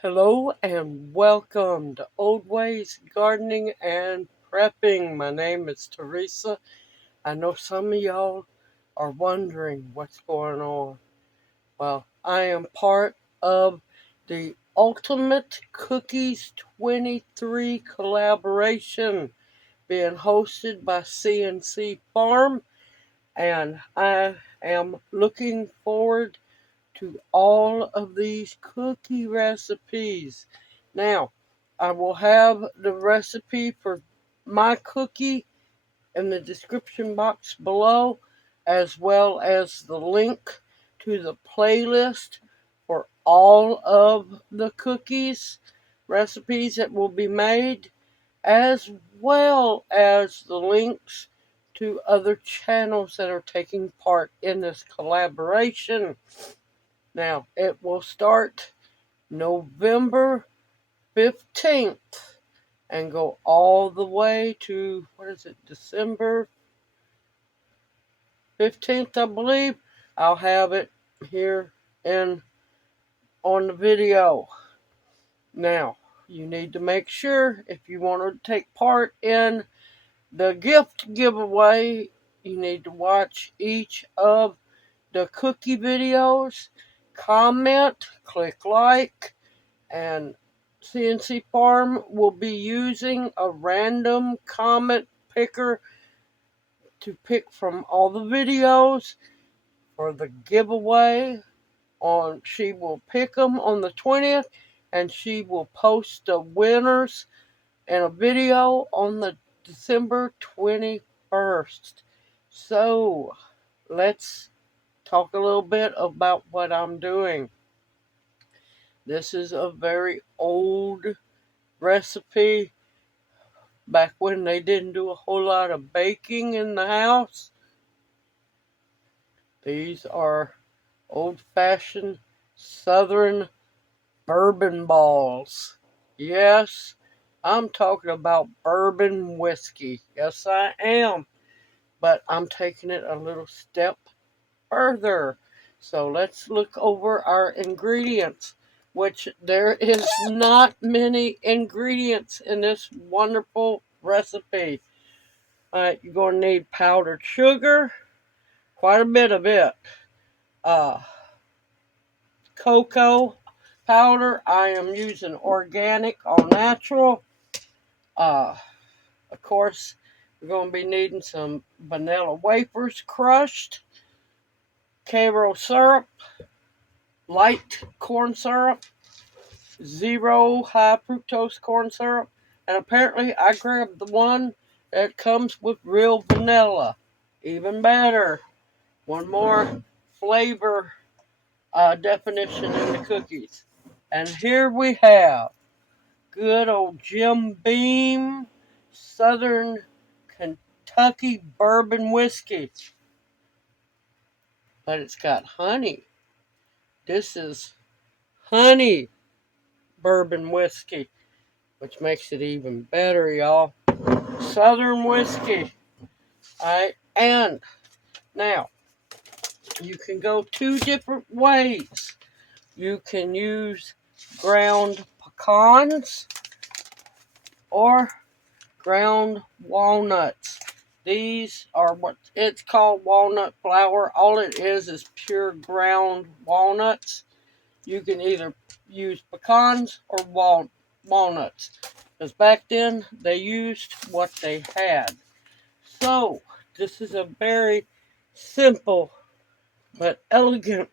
Hello and welcome to Old Ways Gardening and Prepping. My name is Teresa. I know some of y'all are wondering what's going on. Well, I am part of the Ultimate Cookies 23 collaboration being hosted by CNC Farm, and I am looking forward to all of these cookie recipes. Now, I will have the recipe for my cookie in the description box below, as well as the link to the playlist for all of the cookies recipes that will be made, as well as the links to other channels that are taking part in this collaboration. Now, it will start November 15th and go all the way to, December 15th, I believe. I'll have it here on the video. Now, you need to make sure if you want to take part in the gift giveaway, you need to watch each of the cookie videos, comment, click like, and CNC Farm will be using a random comment picker to pick from all the videos for the giveaway. She will pick them on the 20th, and she will post the winners in a video on the December 21st. So let's talk a little bit about what I'm doing. This is a very old recipe back when they didn't do a whole lot of baking in the house. These are old-fashioned Southern bourbon balls. Yes, I'm talking about bourbon whiskey. Yes, I am. But I'm taking it a little step further. So let's look over our ingredients, which there is not many ingredients in this wonderful recipe. Alright, you're going to need powdered sugar, quite a bit of it. Cocoa powder, I am using organic, all natural. Of course, we're going to be needing some vanilla wafers crushed, Karo syrup, light corn syrup, zero high fructose corn syrup, and apparently I grabbed the one that comes with real vanilla. Even better. One more flavor definition in the cookies. And here we have good old Jim Beam Southern Kentucky bourbon whiskey. But it's got honey. This is honey bourbon whiskey, which makes it even better, y'all. Southern whiskey. Alright, and now you can go two different ways. You can use ground pecans or ground walnuts. These are what it's called, walnut flour. All it is pure ground walnuts. You can either use pecans or walnuts, because back then they used what they had. So this is a very simple but elegant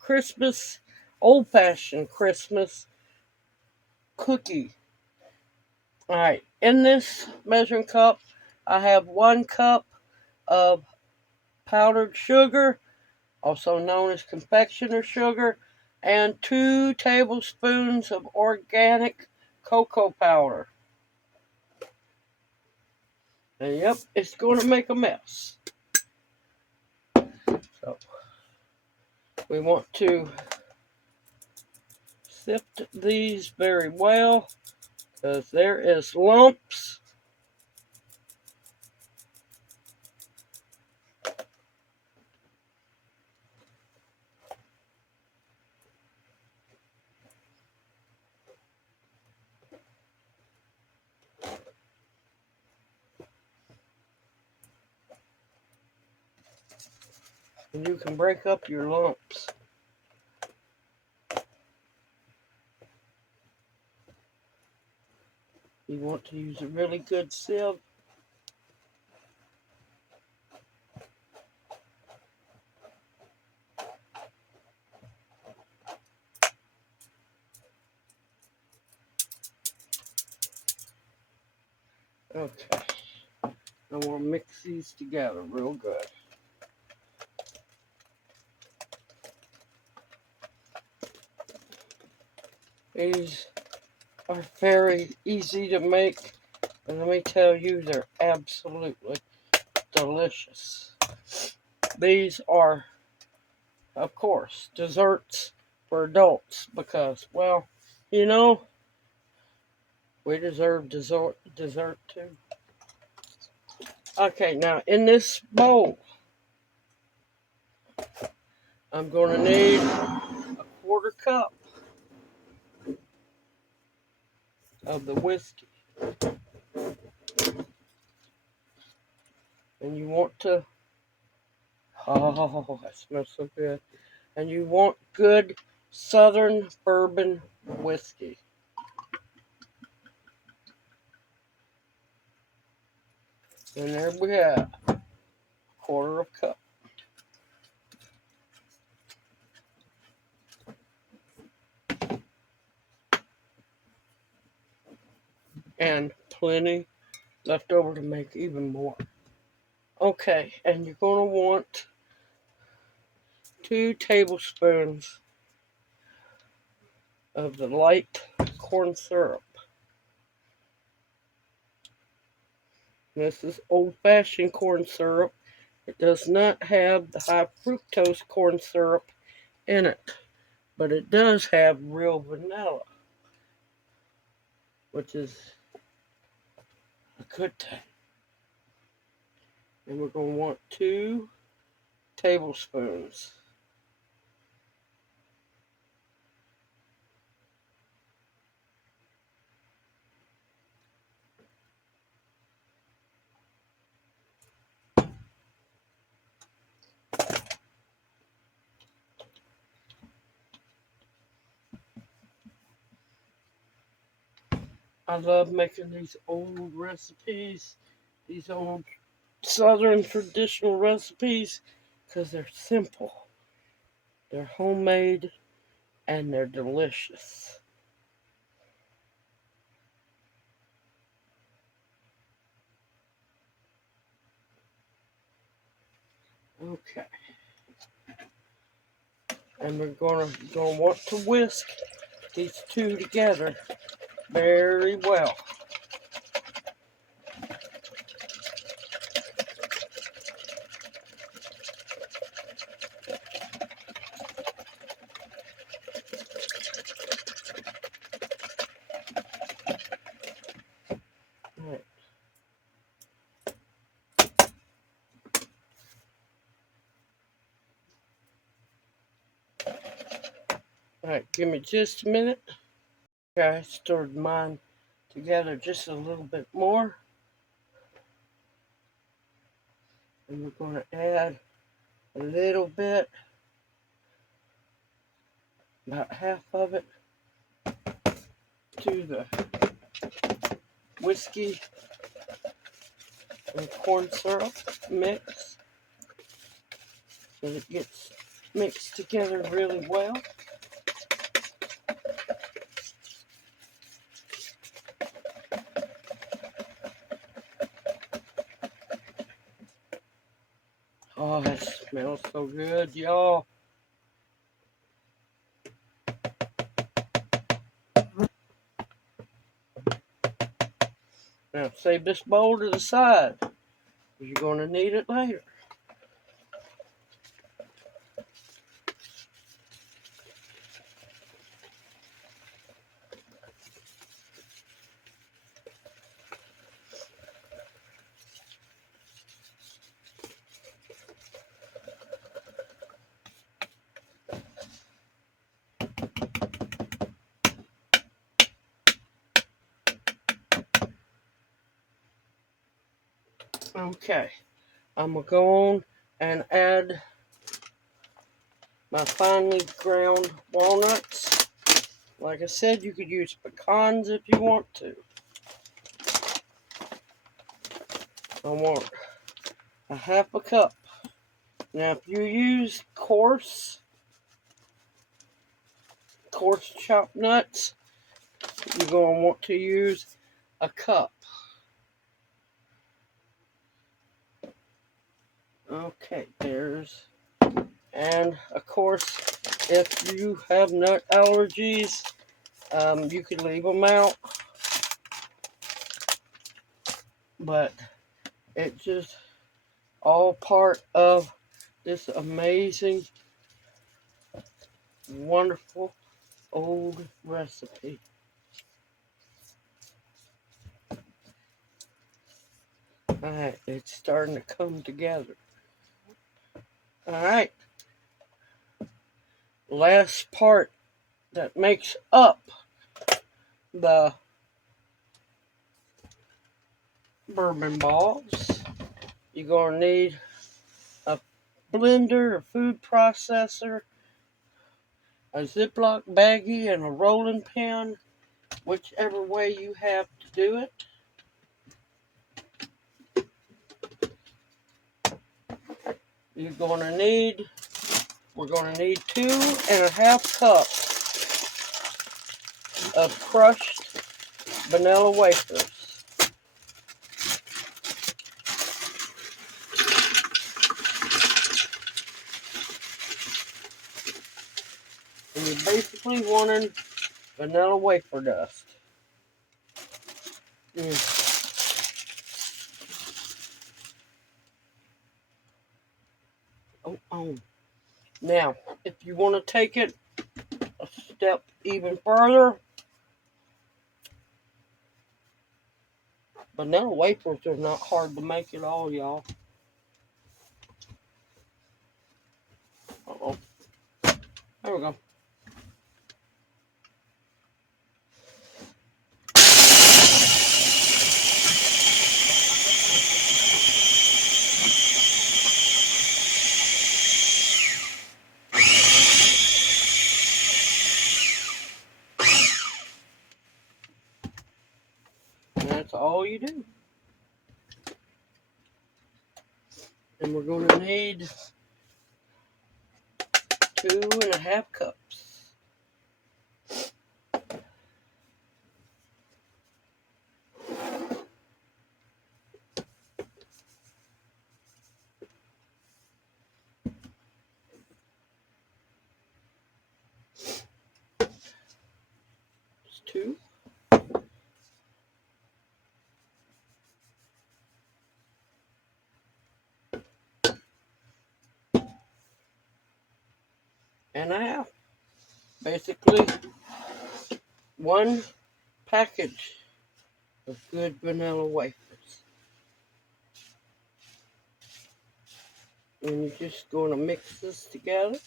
Christmas, old-fashioned Christmas cookie. Alright, in this measuring cup, I have 1 cup of powdered sugar, also known as confectioner sugar, and 2 tablespoons of organic cocoa powder. And yep, it's going to make a mess. So, we want to sift these very well, because there is lumps. And you can break up your lumps. You want to use a really good sieve. Okay. I want to mix these together real good. These are very easy to make, and let me tell you, they're absolutely delicious. These are, of course, desserts for adults because, well, you know, we deserve dessert too. Okay, now in this bowl, I'm going to need a quarter cup of the whiskey. And you want to, oh, that smells so good. And you want good Southern bourbon whiskey. And there we have a quarter of a cup. And plenty left over to make even more. Okay, and you're going to want 2 tablespoons of the light corn syrup. This is old-fashioned corn syrup. It does not have the high fructose corn syrup in it, but it does have real vanilla, which is a good thing. And we're going to want 2 tablespoons. I love making these old recipes, these old Southern traditional recipes, because they're simple, they're homemade, and they're delicious. Okay. And we're gonna want to whisk these two together very well. All right. All right, give me just a minute. I stirred mine together just a little bit more. And we're going to add a little bit, about half of it, to the whiskey and corn syrup mix so it gets mixed together really well. Oh, that smells so good, y'all. Now, save this bowl to the side, because you're going to need it later. Okay, I'm going to go on and add my finely ground walnuts. Like I said, you could use pecans if you want to. I want a half a cup. Now, if you use coarse chopped nuts, you're going to want to use a cup. Okay, and of course, if you have nut allergies, you could leave them out, but it's just all part of this amazing, wonderful old recipe. Alright, it's starting to come together. Alright, last part that makes up the bourbon balls. You're going to need a blender, a food processor, a Ziploc baggie, and a rolling pin, whichever way you have to do it. We're going to need 2.5 cups of crushed vanilla wafers. And you're basically wanting vanilla wafer dust. Oh. Now, if you want to take it a step even further, vanilla wafers are not hard to make at all, y'all. Uh-oh. There we go. And that's all you do. And we're going to need 2.5 cups. It's 2. And a half. Basically, 1 package of good vanilla wafers. And you're just going to mix this together.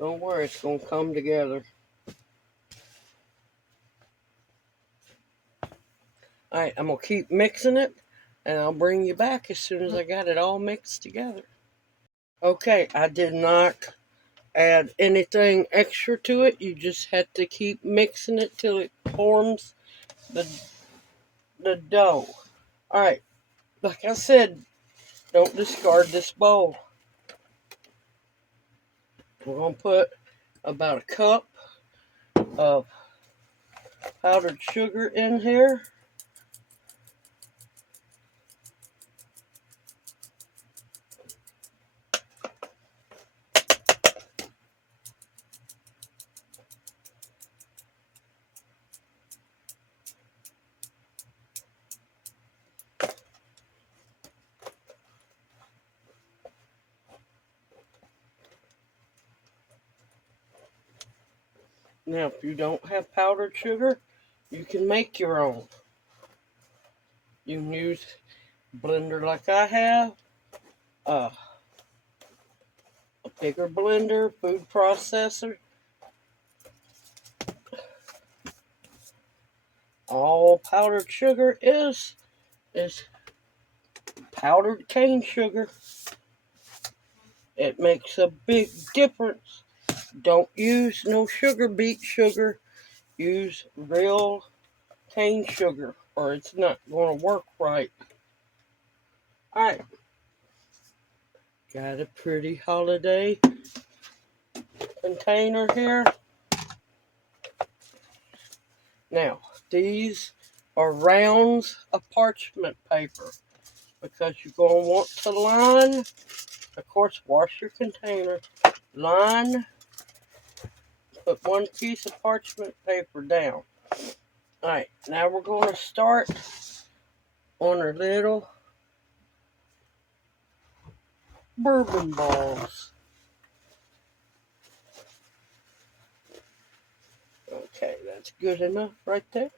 Don't worry, it's going to come together. Alright, I'm going to keep mixing it, and I'll bring you back as soon as I got it all mixed together. Okay, I did not add anything extra to it. You just had to keep mixing it till it forms the dough. Alright, like I said, don't discard this bowl. We're going to put about a cup of powdered sugar in here. Now, if you don't have powdered sugar, you can make your own. You can use a blender like I have, a bigger blender, food processor. All powdered sugar is powdered cane sugar. It makes a big difference. Don't use no sugar beet sugar. Use real cane sugar or it's not going to work right. Alright. Got a pretty holiday container here. Now, these are rounds of parchment paper because you're going to want to line, of course, wash your container, line, put one piece of parchment paper down. Alright, now we're going to start on our little bourbon balls. Okay, that's good enough right there.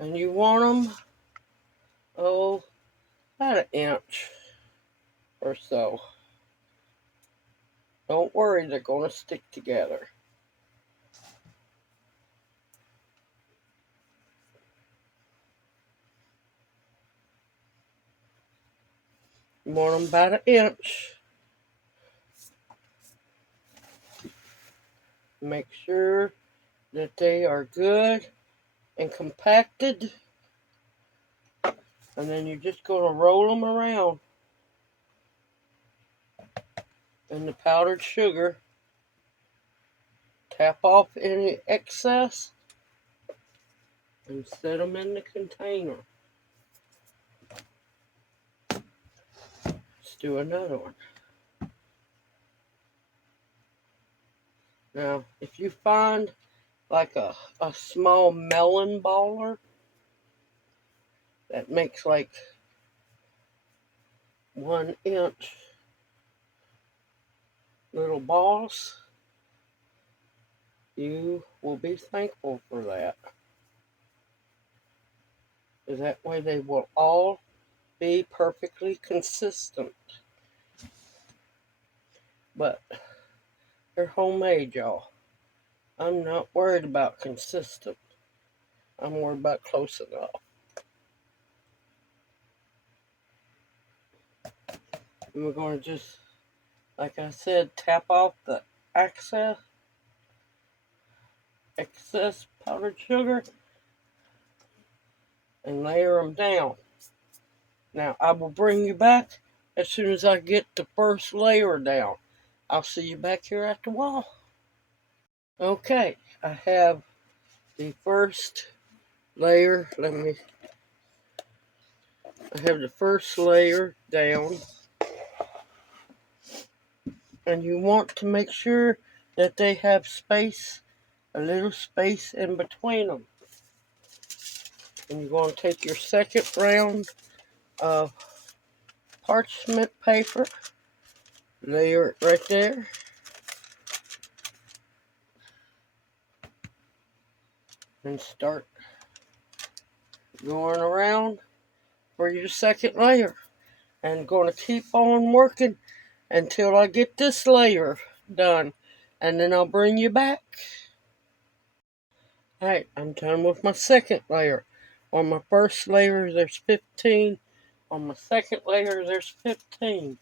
And you want them, about an inch or so. Don't worry, they're going to stick together. You want them about an inch. Make sure that they are good and compacted. And then you're just going to roll them around in the powdered sugar. Tap off any excess and set them in the container. Let's do another one. Now, if you find like a small melon baller that makes like 1 inch little balls, you will be thankful for that. That way they will all be perfectly consistent. But they're homemade, y'all. I'm not worried about consistent. I'm worried about close enough. And we're going to just, like I said, tap off the excess powdered sugar and layer them down. Now, I will bring you back as soon as I get the first layer down. I'll see you back here at the wall. Okay, I have the first layer. I have the first layer down. And you want to make sure that they have space, a little space in between them. And you're going to take your second round of parchment paper, layer it right there. And start going around for your second layer. And going to keep on working until I get this layer done. And then I'll bring you back. Alright, I'm done with my second layer. On my first layer, there's 15. On my second layer, there's 15.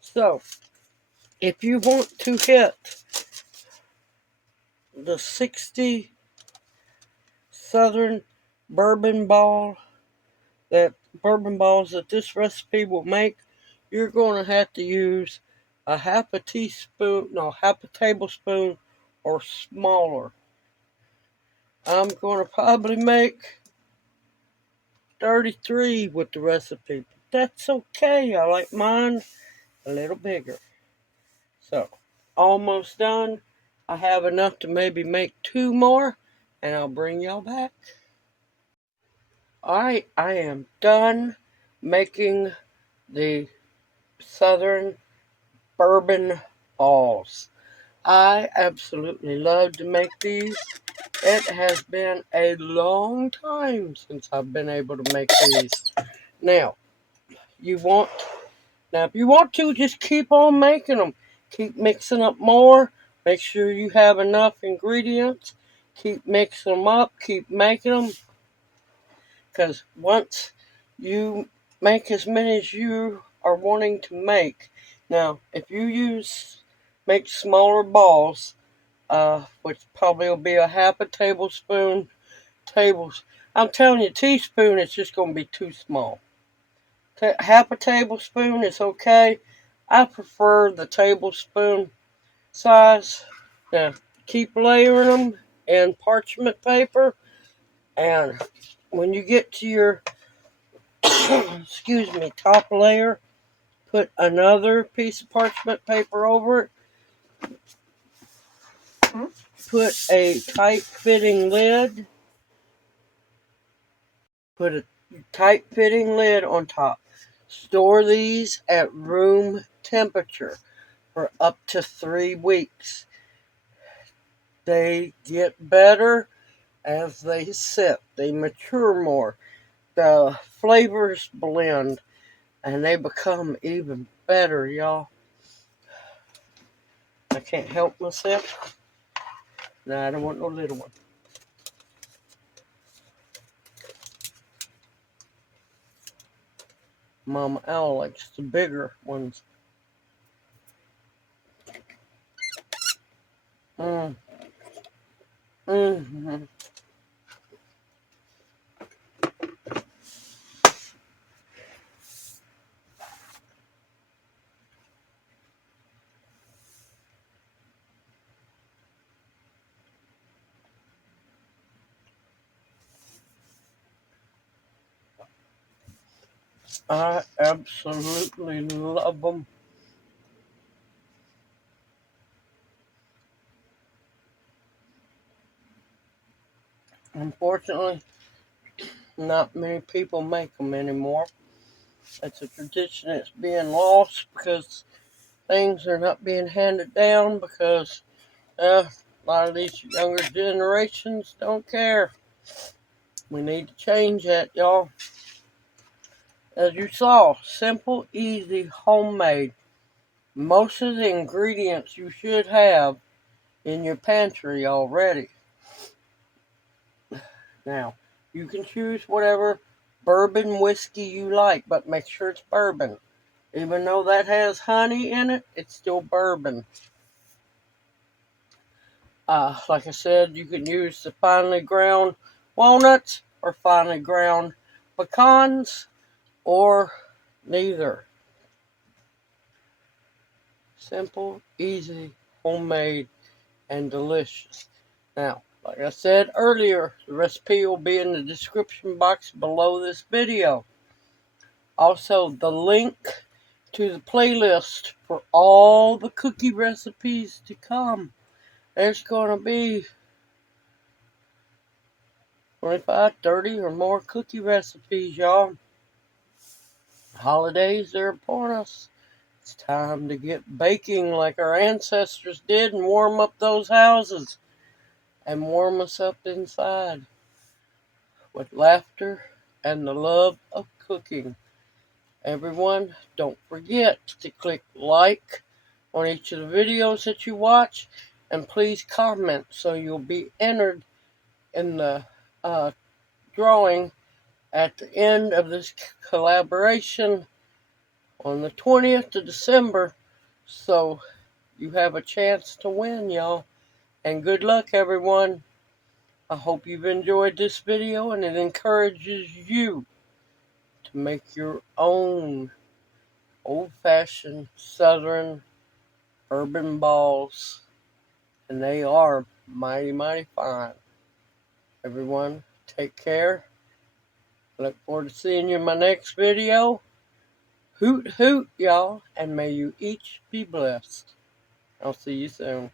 So, if you want to hit the 60 Southern bourbon balls that this recipe will make, you're going to have to use a half a tablespoon or smaller. I'm going to probably make 33 with the recipe. But that's okay. I like mine a little bigger. So, almost done. I have enough to maybe make 2 more, and I'll bring y'all back. Alright, I am done making the Southern bourbon balls. I absolutely love to make these. It has been a long time since I've been able to make these. Now, if you want to, just keep on making them. Keep mixing up more. Make sure you have enough ingredients. Keep mixing them up. Keep making them. Because once you make as many as you are wanting to make. Now, if you make smaller balls, which probably will be a half a tablespoon, I'm telling you, teaspoon is just going to be too small. Half a tablespoon is okay. I prefer the tablespoon size. Now, keep layering them in parchment paper, and when you get to your excuse me, top layer, put another piece of parchment paper over it. Put a tight fitting lid. Put a tight fitting lid on top. Store these at room temperature for up to 3 weeks. They get better as they sit. They mature more. The flavors blend and they become even better, y'all. I can't help myself. Nah, I don't want no little one. Mama Owl likes the bigger ones. Mm. Mm-hmm. I absolutely love them. Unfortunately, not many people make them anymore. It's a tradition that's being lost because things are not being handed down because a lot of these younger generations don't care. We need to change that, y'all. As you saw, simple, easy, homemade. Most of the ingredients you should have in your pantry already. Now, you can choose whatever bourbon whiskey you like, but make sure it's bourbon. Even though that has honey in it, it's still bourbon. Like I said, you can use the finely ground walnuts or finely ground pecans or neither. Simple, easy, homemade, and delicious. Now, like I said earlier, the recipe will be in the description box below this video. Also, the link to the playlist for all the cookie recipes to come. There's going to be 25, 30 or more cookie recipes, y'all. Holidays are upon us. It's time to get baking like our ancestors did and warm up those houses and warm us up inside with laughter and the love of cooking. Everyone, don't forget to click like on each of the videos that you watch, and please comment so you'll be entered in the drawing at the end of this collaboration on the 20th of December, so you have a chance to win, y'all. And good luck, everyone. I hope you've enjoyed this video and it encourages you to make your own old-fashioned Southern bourbon balls. And they are mighty, mighty fine. Everyone, take care. Look forward to seeing you in my next video. Hoot, hoot, y'all, and may you each be blessed. I'll see you soon.